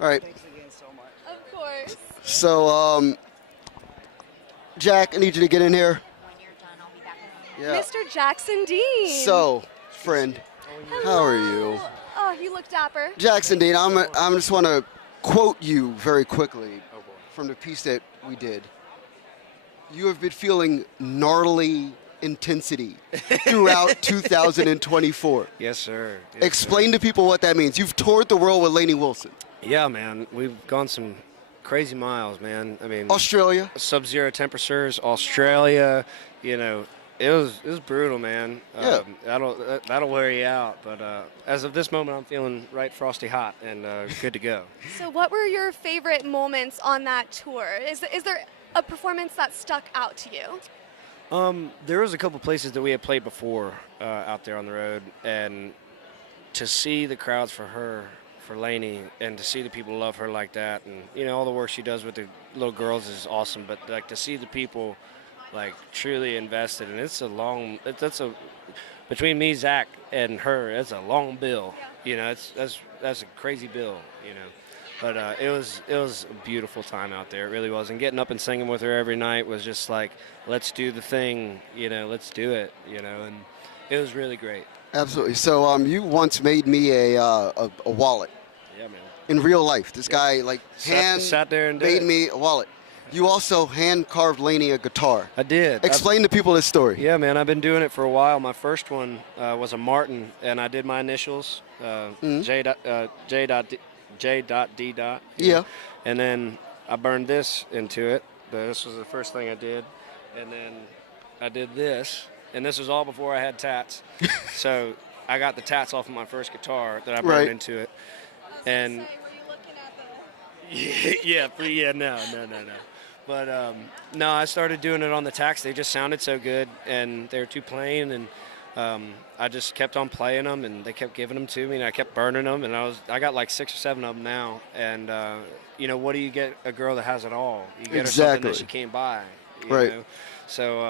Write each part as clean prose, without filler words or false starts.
All right. Thanks again so much. Of course. So, Jack, I need you to get in here. When you're done, I'll be back with you. Yeah. Mr. Jackson Dean. So, friend, how are you? Oh, you look dapper. Jackson Dean, I'm just want to quote you very quickly from the piece that we did. You have been feeling gnarly intensity throughout 2024. Yes, sir. Yes, Explain to people what that means. You've toured the world with Lainey Wilson. Yeah, man. We've gone some crazy miles, man. I mean, Australia. sub-zero temperatures, Australia. You know, it was brutal, man. Yeah. That'll wear you out. But as of this moment, I'm feeling right frosty hot and good to go. So what were your favorite moments on that tour? Is there a performance that stuck out to you? There was a couple places that we had played before out there on the road, and to see the crowds for Lainey, and to see the people love her like that, and you know all the work she does with the little girls is awesome. But like to see the people like truly invested, and between me, Zach, and her, it's a long bill. You know, that's a crazy bill. You know. But it was a beautiful time out there. It really was. And getting up and singing with her every night was just like, let's do the thing, you know, let's do it, you know. And it was really great. Absolutely. So you once made me a wallet. Yeah, man. In real life. This guy like Sat there and made did it. me a wallet. You also hand carved Lainey a guitar. I did. Explain to people this story. Yeah, man. I've been doing it for a while. My first one was a Martin, and I did my initials, J.D. Yeah. And then I burned this into it. This was the first thing I did. And then I did this. And this was all before I had tats. So I got the tats off of my first guitar that I burned into it. And were you looking at the... no. But no, I started doing it on the tacks. They just sounded so good, and they were too plain, and I just kept on playing them, and they kept giving them to me, and I kept burning them, and I got like 6 or 7 of them now. And you know, what do you get a girl that has it all? You get her something that she can't buy. You know? So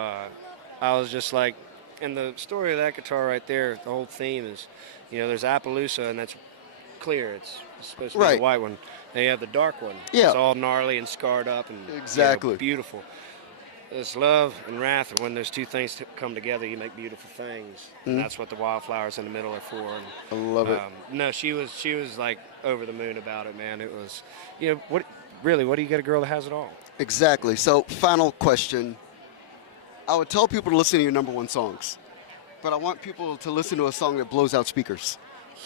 I was just like, and the story of that guitar right there, the whole theme is, you know, there's Appaloosa, and that's clear. It's supposed to be the white one. Then you have the dark one. Yeah. It's all gnarly and scarred up and you know, beautiful. It's love and wrath, and when those two things come together, you make beautiful things. And that's what the wildflowers in the middle are for. And, I love it. No, she was like over the moon about it, man. It was, you know, what do you get a girl that has it all? Exactly. So, final question. I would tell people to listen to your #1 songs, but I want people to listen to a song that blows out speakers.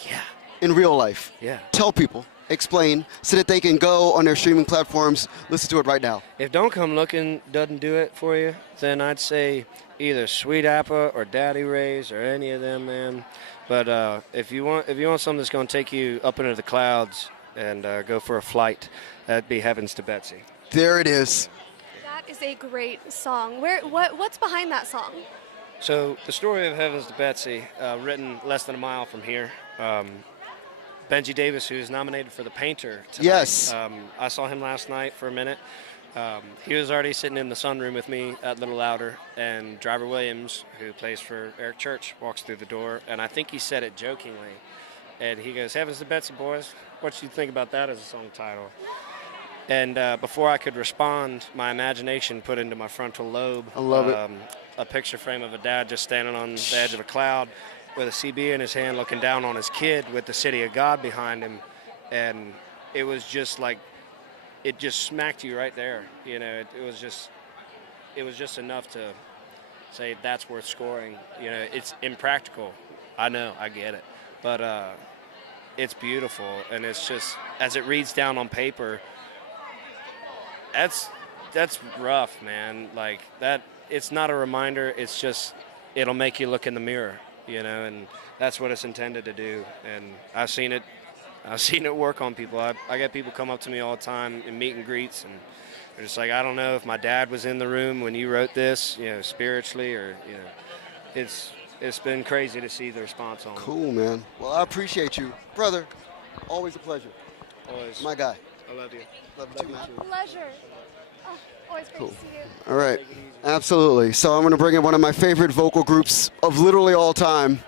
Yeah. In real life. Yeah. Tell people, explain, so that they can go on their streaming platforms, listen to it right now. If Don't Come Looking doesn't do it for you, then I'd say either Sweet Appa or Daddy Ray's or any of them, man. But if you want something that's going to take you up into the clouds and go for a flight, that'd be Heavens to Betsy. There it is. That is a great song. What's behind that song? So the story of Heavens to Betsy, written less than a mile from here. Benji Davis, who's nominated for the Painter tonight. Yes. I saw him last night for a minute. He was already sitting in the sunroom with me at Little Louder, and Driver Williams, who plays for Eric Church, walks through the door, and I think he said it jokingly. And he goes, "Heavens to Betsy, boys. What do you think about that as a song title?" And before I could respond, my imagination put into my frontal lobe I love it. a picture frame of a dad just standing on the edge of a cloud with a CB in his hand, looking down on his kid with the City of God behind him. And it was just like, it just smacked you right there. You know, it was just enough to say that's worth scoring. You know, it's impractical. I know, I get it. But it's beautiful, and it's just, as it reads down on paper, that's rough, man. Like that, it's not a reminder. It's just, it'll make you look in the mirror, you know, and that's what it's intended to do. And I've seen it work on people. I get people come up to me all the time in meet and greets, and they're just like, I don't know if my dad was in the room when you wrote this, you know, spiritually, or, you know, it's been crazy to see the response on it. Cool, man. Well, I appreciate you. Brother, always a pleasure. Always. My guy. I love you. Love you too, man. Pleasure. Oh, always great to see you. All right. Absolutely. So I'm going to bring in one of my favorite vocal groups of literally all time.